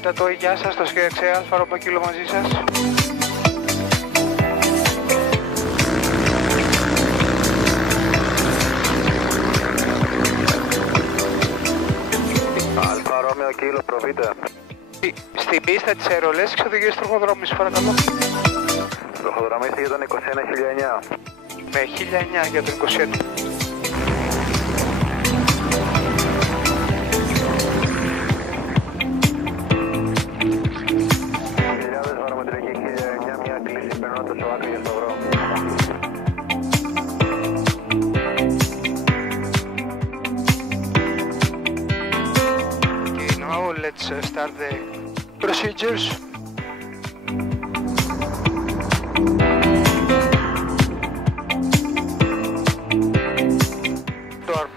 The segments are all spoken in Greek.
Τατόι, Τατόι, γεια σας, το σκέφτεξε, Αλφα Ρωμαίο Κilo μαζί σας. Αλφα Ρωμαίο Kilo, προβείτε. Στην πίστα της αερολές εξοδηγείς τροχοδρόμηση, παρακαλώ. Τροχοδρομήσει για τον 21-1009. Με 1009 για το 21. Χιλιάδες βαρομετρική 1009, μια κλίση περνώντας στο άκρη για Σταυρό. Okay, now let's start the procedures.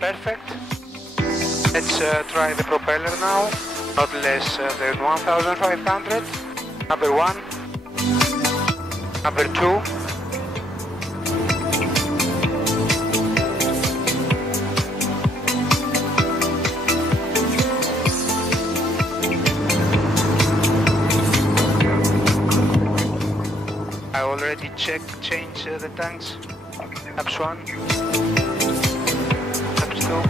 Perfect. Let's try the propeller now. Not less than 1500. Number 1. Number 2. I already changed the tanks. Taps 1. Taps 2.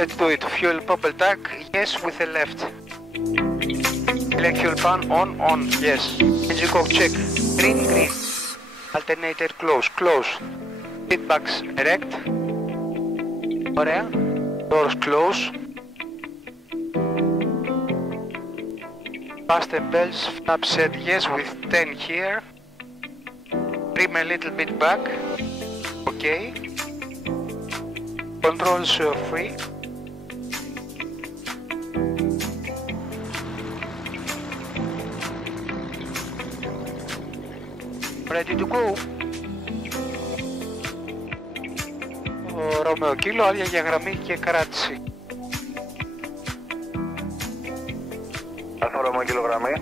Let's do it. Fuel bubble tank, yes, with the left. Elect fuel pan, on, yes. Engine cock check, green, green. Alternator close, close. Feedbacks erect. Ωραία. Doors close. Fasten belts, flap set, yes, with 10 here. Trim a little bit back. Okay. Controls free. Ready to go. Ρωμαίο Kilo, άδεια για γραμμή και κράτηση. Αλφα Ρωμαίο Kilo γραμμή.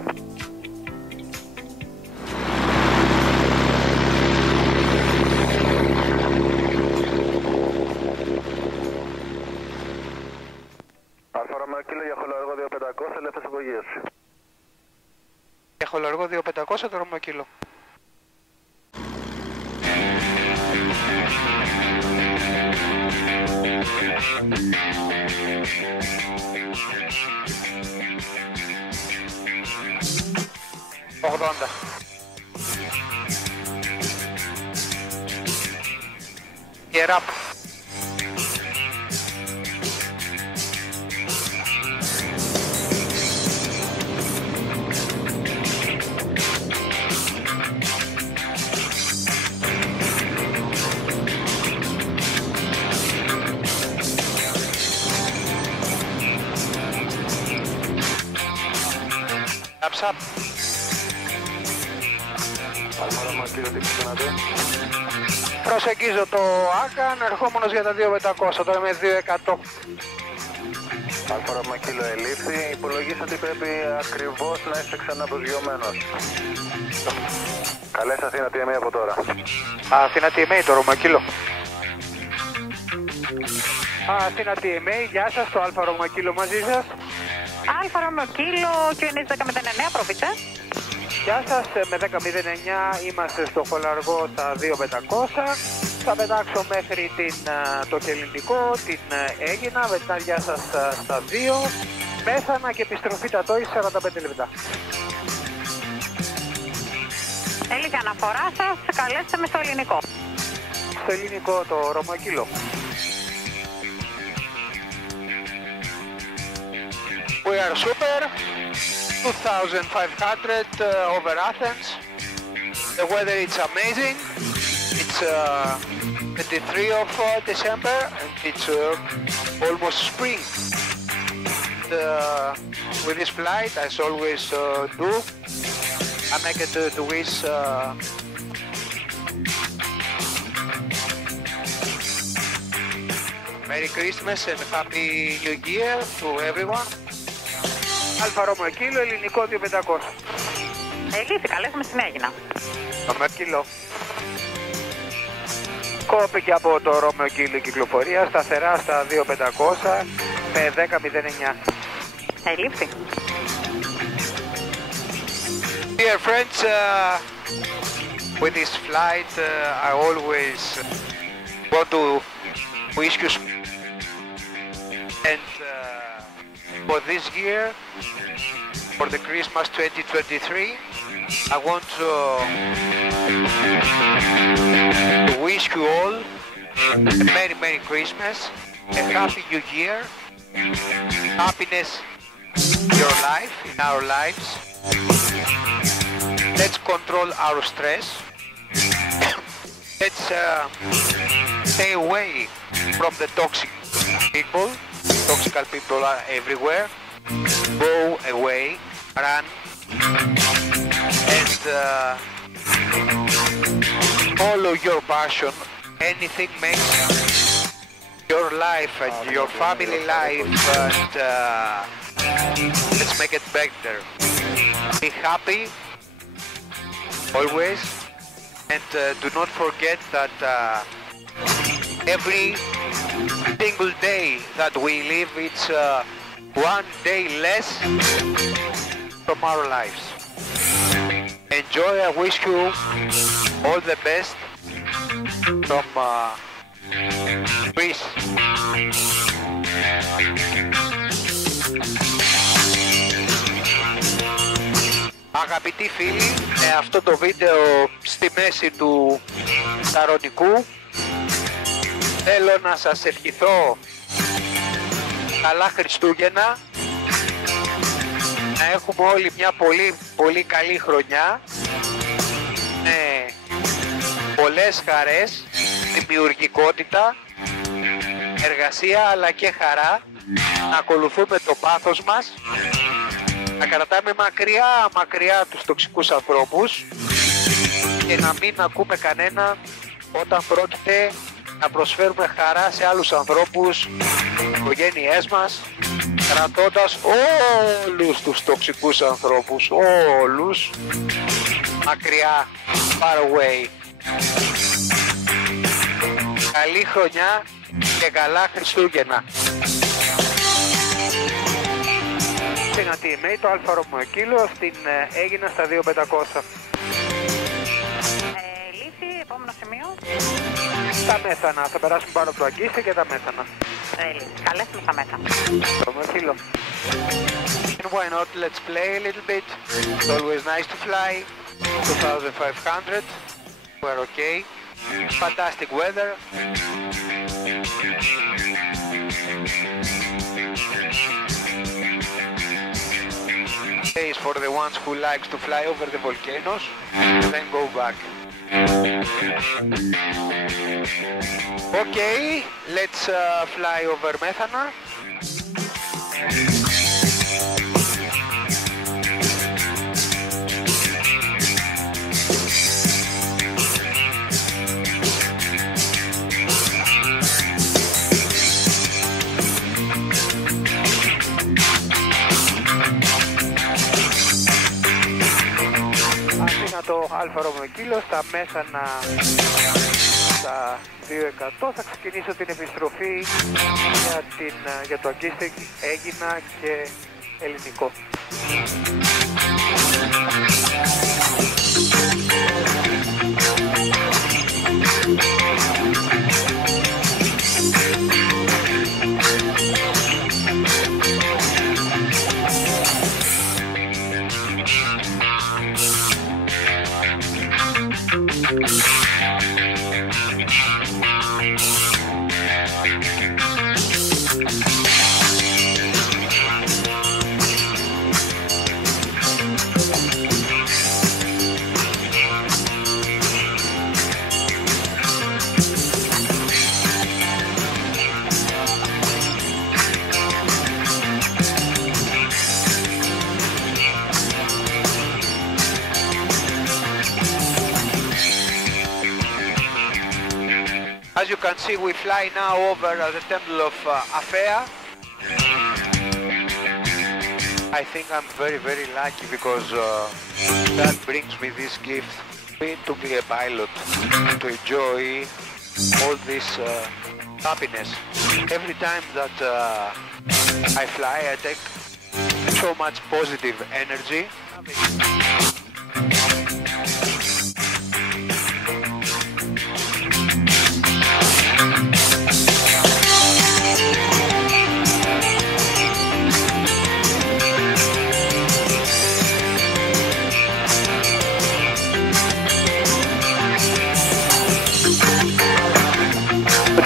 Αλφα Ρωμαίο Kilo για χολοαργό 2500, ελεύθερη υπογείωση. Για χολοαργό 2500 το Ρωμαίο Kilo. Gear up. Taps up. Αλφα Ρωμαίο Kilo, τι ξεχνάτε. Προσεγγίζω το Άγκαν, ερχόμενος για τα 2500, τώρα με 2100. Αλφα Ρωμαίο Kilo ελήφθη, υπολογίστε ότι πρέπει ακριβώς να είστε ξανά προσγειωμένος. Καλές Αθήνα TMA από τώρα. Αθήνα TMA το Ρωμαίο Kilo. Αθήνα TMA, γεια σας, το Αλφα Ρωμαίο Kilo μαζί σας. Αλφα Ρωμαίο Kilo, QNH 1009, προβείτε. Γεια σας, με 1009 είμαστε στο χολαργό στα 2500. Θα πετάξω μέχρι το Χελινδικό, την Αίγινα, μετά γεια σας στα 2. Μέθανα και επιστροφή Τατόι 45 λεπτά. Έλειξε αναφορά σας, καλέστε με στο ελληνικό. Στο ελληνικό το Ρωμαίο Kilo. We are super, 2500 over Athens. The weather is amazing. It's 23 of December and it's almost spring. With this flight, as always do, I make it to wish Merry Christmas and Happy New Year to everyone. Αλφα Ρωμαίο Kilo, ελληνικό 2500. Ελήφθη, καλέσαμε στην Αίγινα. Ρωμαίο Kilo. stop και από το Romeo Kilo κυκλοφορία, σταθερά στα 2500 με 10.09. Ελήφθη. Dear friends, with this flight, I always want to wish you and for this year, for the Christmas 2023, I want to wish you all a Merry Christmas, a Happy New Year, happiness in your life, in our lives. Let's control our stress. Let's stay away from the toxic people. Toxic people are everywhere. Go away, run, and follow your passion. Anything makes your life and your family life, and let's make it better. Be happy always, and do not forget that every single day that we live, it's one day less from our lives. Enjoy. I wish you all the best from Greece. Αγαπητοί φίλοι, αυτό το βίντεο στη μέση του Σαρονικού, θέλω να σας ευχηθώ καλά Χριστούγεννα, να έχουμε όλοι μια πολύ καλή χρονιά, με πολλές χαρές, δημιουργικότητα, εργασία αλλά και χαρά, να ακολουθούμε το πάθος μας, να κρατάμε μακριά τους τοξικούς ανθρώπους και να μην ακούμε κανένα όταν πρόκειται να προσφέρουμε χαρά σε άλλους ανθρώπους, οικογένειές μας, κρατώντας όλους τους τοξικούς ανθρώπους, όλους μακριά, far away. Καλή χρονιά και καλά Χριστούγεννα. Ένα TMA, το Alfa Romeo Kilo, στην Αίγινα στα 2500. Λύση, επόμενο σημείο. Τα Μέθανα, θα περάσουμε πάνω από το Αγκίστη και τα Μέθανα. Λύση, καλέσουμε στα Μέθανα. Romeo Kilo. And why not, let's play a little bit. It's always nice to fly. 2500, we're okay. Fantastic weather. For the ones who likes to fly over the volcanoes and then go back. Okay, let's fly over Methana. Το Alfa Romeo Kilo στα Μέθανα στα 2100. Θα ξεκινήσω την επιστροφή για το Αγκίστη, Αίγινα και Ελληνικό. As you can see, we fly now over the temple of Aphea. I think I'm very lucky because God brings me this gift to be a pilot, to enjoy all this happiness. Every time that I fly, I take so much positive energy.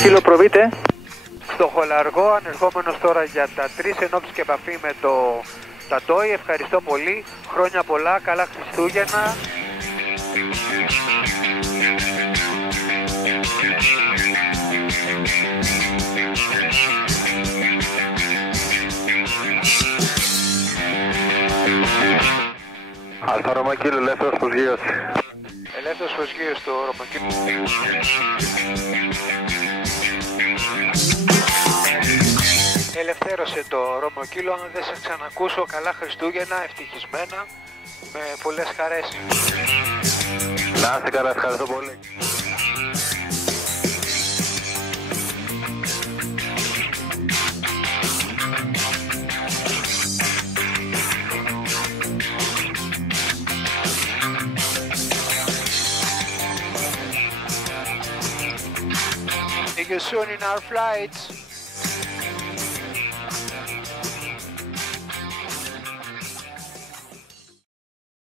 Κύλο προβείτε. Στο χολαργό, ανερχόμενος τώρα για τα 3 ενόψεις και επαφή με το Τατόι. Ευχαριστώ πολύ, χρόνια πολλά, καλά Χριστούγεννα. Αλφα Ρώμα Κilo, ελεύθερος προσγείωση. Ελεύθερος προσγείωση στο Ρώμα Κilo. Ελευθέρωσε το Ρώμα Κilo, αν δεν σε ξανακούσω, καλά Χριστούγεννα, ευτυχισμένα, με πολλές χαρές. Να είστε καλά, ευχαριστώ πολύ. See you soon in our flights.